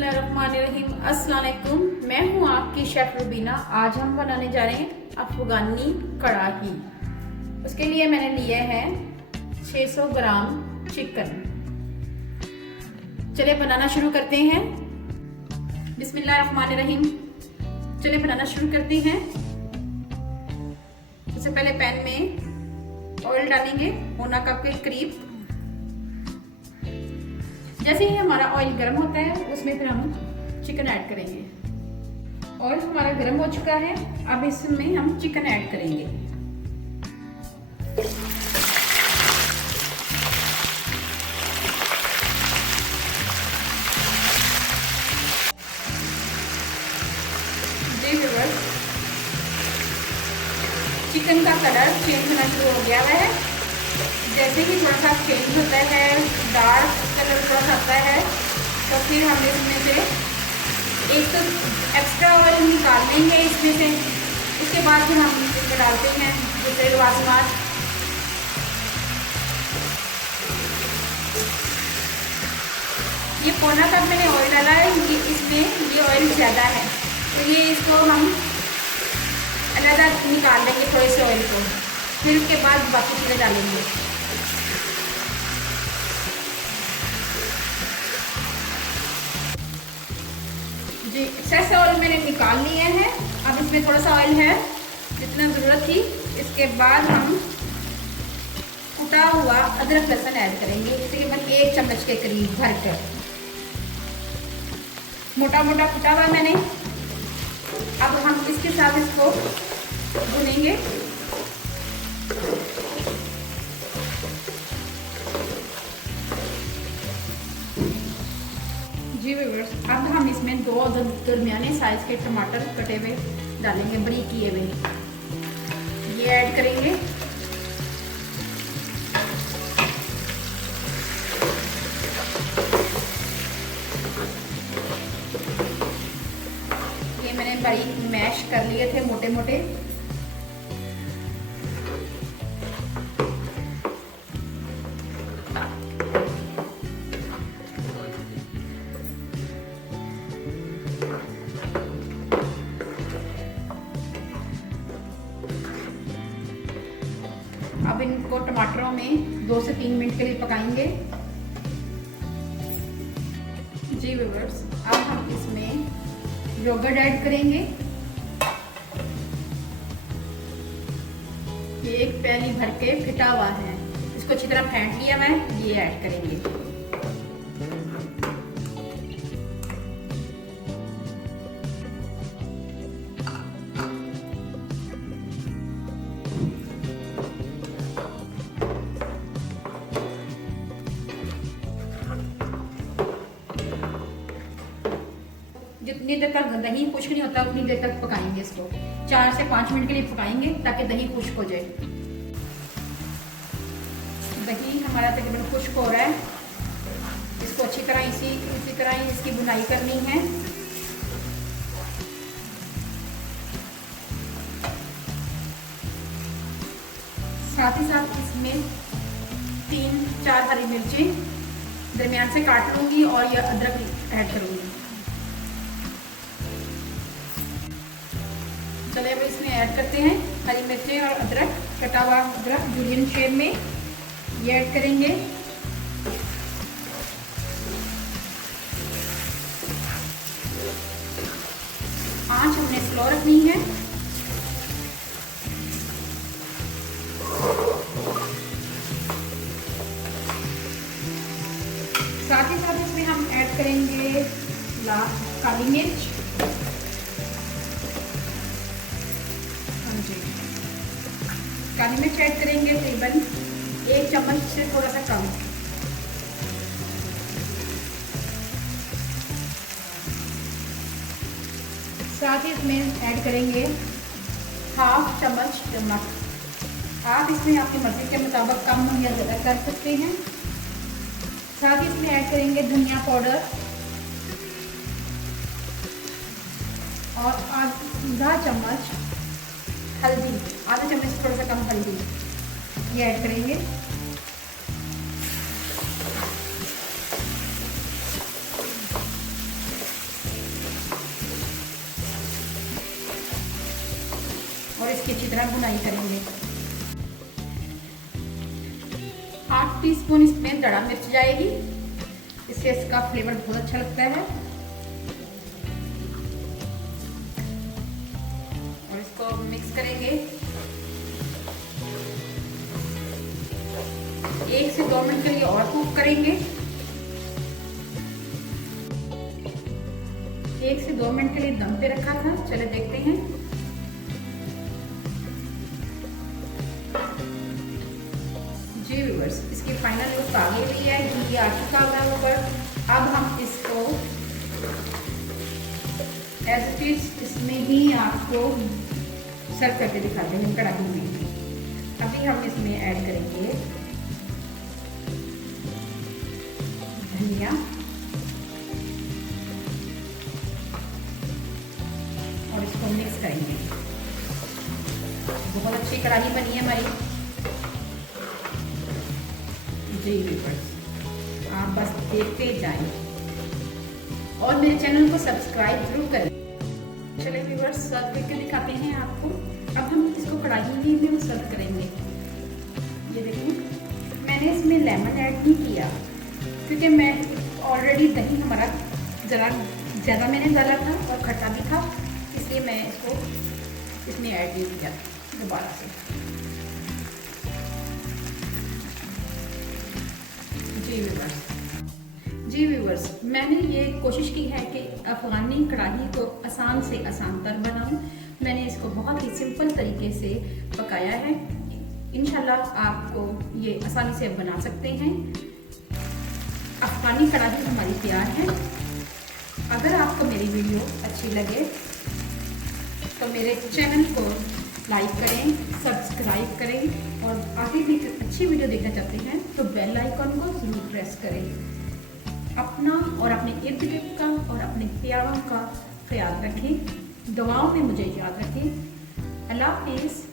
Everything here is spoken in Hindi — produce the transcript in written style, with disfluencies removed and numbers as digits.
बिस्मिल्लाहिर्रहमानिर्रहीम। अस्सलाम वालेकुम। मैं हूँ आपकी शेफ रुबीना। आज हम बनाने जा रहे हैं अफगानी कढ़ाई। उसके लिए मैंने लिए हैं 600 ग्राम चिकन। चलिए बनाना शुरू करते हैं। बिस्मिल्लाहिर्रहमानिर्रहीम। चलिए बनाना शुरू करते हैं। सबसे पहले पैन में ऑयल डालेंगे 1 कप के करीब। जैसे ही हमारा ऑयल गर्म होता है उसमें फिर हम चिकन ऐड करेंगे। ऑयल हमारा गर्म हो चुका है, अब इसमें हम चिकन ऐड करेंगे। चिकन का कलर चेंज होना शुरू हो गया है। जैसे ही थोड़ा सा चेंज होता है, डार्क कलर थोड़ा सा आता है, तो फिर हम इसमें से एक तो एक्स्ट्रा ऑयल निकाल लेंगे इसमें से। उसके बाद फिर हम इसमें डालते हैं दूसरे लवाजमात। ये 1.25 कप मैंने ऑयल डाला है, इसमें ये ऑयल ज़्यादा है, तो ये इसको हम अलग निकाल लेंगे थोड़े से ऑयल को। फिर उसके बाद बाकी चीज़ें डालेंगे। जी, एक्सेस ऑयल मैंने निकाल लिए हैं। अब इसमें थोड़ा सा ऑयल है जितना ज़रूरत थी। इसके बाद हम कुटा हुआ अदरक लहसुन ऐड करेंगे, तकरीबन 1 चम्मच के करीब भर कर। मोटा मोटा कुटा हुआ मैंने। अब हम इसके साथ इसको भुनेंगे। जी व्यूअर्स, अब हम इसमें 2 दरमियाने साइज के टमाटर कटे हुए डालेंगे, बरीक किए हुए। ये ऐड करेंगे। ये मैंने बारीक मैश कर लिए थे, मोटे मोटे। अब इनको टमाटरों में 2 से 3 मिनट के लिए पकाएंगे। जी व्यूअर्स, अब हम इसमें योगर्ट ऐड करेंगे। ये एक पैनी भर के फिटा हुआ है, इसको अच्छी तरह फेंट लिया मैं। ये ऐड करेंगे। जितनी देर तक दही खुश्क नहीं होता उतनी देर तक पकाएंगे इसको। 4 से 5 मिनट के लिए पकाएंगे ताकि दही खुश्क हो जाए। दही हमारा तकरीबन खुश्क हो रहा है। इसको अच्छी तरह इसी तरह ही इसकी बुनाई करनी है। साथ ही साथ इसमें 3-4 हरी मिर्चें दरमियान से काट लूँगी और यह अदरक ऐड करूँगी। चलिए अब इसमें ऐड करते हैं हरी मिर्चें और अदरक, कटा हुआ अदरक जूलियन शेप में। ये ऐड करेंगे। आंच हमने स्लो रखनी है। साथ ही साथ इसमें हम ऐड करेंगे काली मिर्च। काली मिर्च ऐड करेंगे तकरीबन 1 चम्मच से थोड़ा सा कम। साथ ही इसमें ऐड करेंगे 1/2 चम्मच नमक। आप इसमें अपनी मर्जी के मुताबिक कम या ज़्यादा कर सकते हैं। साथ ही इसमें ऐड करेंगे धनिया पाउडर और आधा चम्मच हल्दी, आधा चम्मच से थोड़ा सा कम हल्दी ये ऐड करेंगे। तरह भुनाई करेंगे। 8 टीस्पून इसमें दड़ा मिर्च जाएगी, इससे इसका फ्लेवर बहुत अच्छा लगता है। और इसको मिक्स करेंगे। 1 से 2 मिनट के लिए और कुक करेंगे। 1 से 2 मिनट के लिए दम पे रखा था, चले देखते हैं। जी व्यूअर्स, इसकी फाइनल लुक आ गई है, घी आ चुका है ऊपर। अब हम इसको एज इट इज इसमें ही आपको सर्व करके दिखाते हैं कढ़ाई में। अभी हम इसमें ऐड करेंगे धनिया और इसको मिक्स करेंगे। बहुत अच्छी कढ़ाई बनी है हमारी। जी व्यूअर्स, आप बस देखते जाएं और मेरे चैनल को सब्सक्राइब जरूर करें। चलिए व्यूअर्स, सर्व करके दिखाते हैं आपको। अब हम इसको कढ़ाई में सर्व करेंगे। ये देखिए, मैंने इसमें लेमन ऐड नहीं किया क्योंकि मैं ऑलरेडी दही हमारा ज़रा ज़्यादा मैंने डाला था और खट्टा भी था, इसलिए मैं इसको इसमें ऐड नहीं किया दोबारा से। जी व्यूअर्स, मैंने ये कोशिश की है कि अफगानी कढ़ाई को आसान से आसान तर बनाऊं। मैंने इसको बहुत ही सिंपल तरीके से पकाया है। इंशाल्लाह आपको ये आसानी से बना सकते हैं। अफगानी कढ़ाई हमारी तैयार है। अगर आपको मेरी वीडियो अच्छी लगे तो मेरे चैनल को लाइक करें, सब्सक्राइब करें और आगे भी अच्छी वीडियो देखना चाहते हैं तो बेल आइकन को जरूर प्रेस करें। अपना और अपने इर्द गिर्द का और अपने प्यारों का ख्याल रखें। दुआओं में मुझे याद रखें। अल्लाह हाफिज़।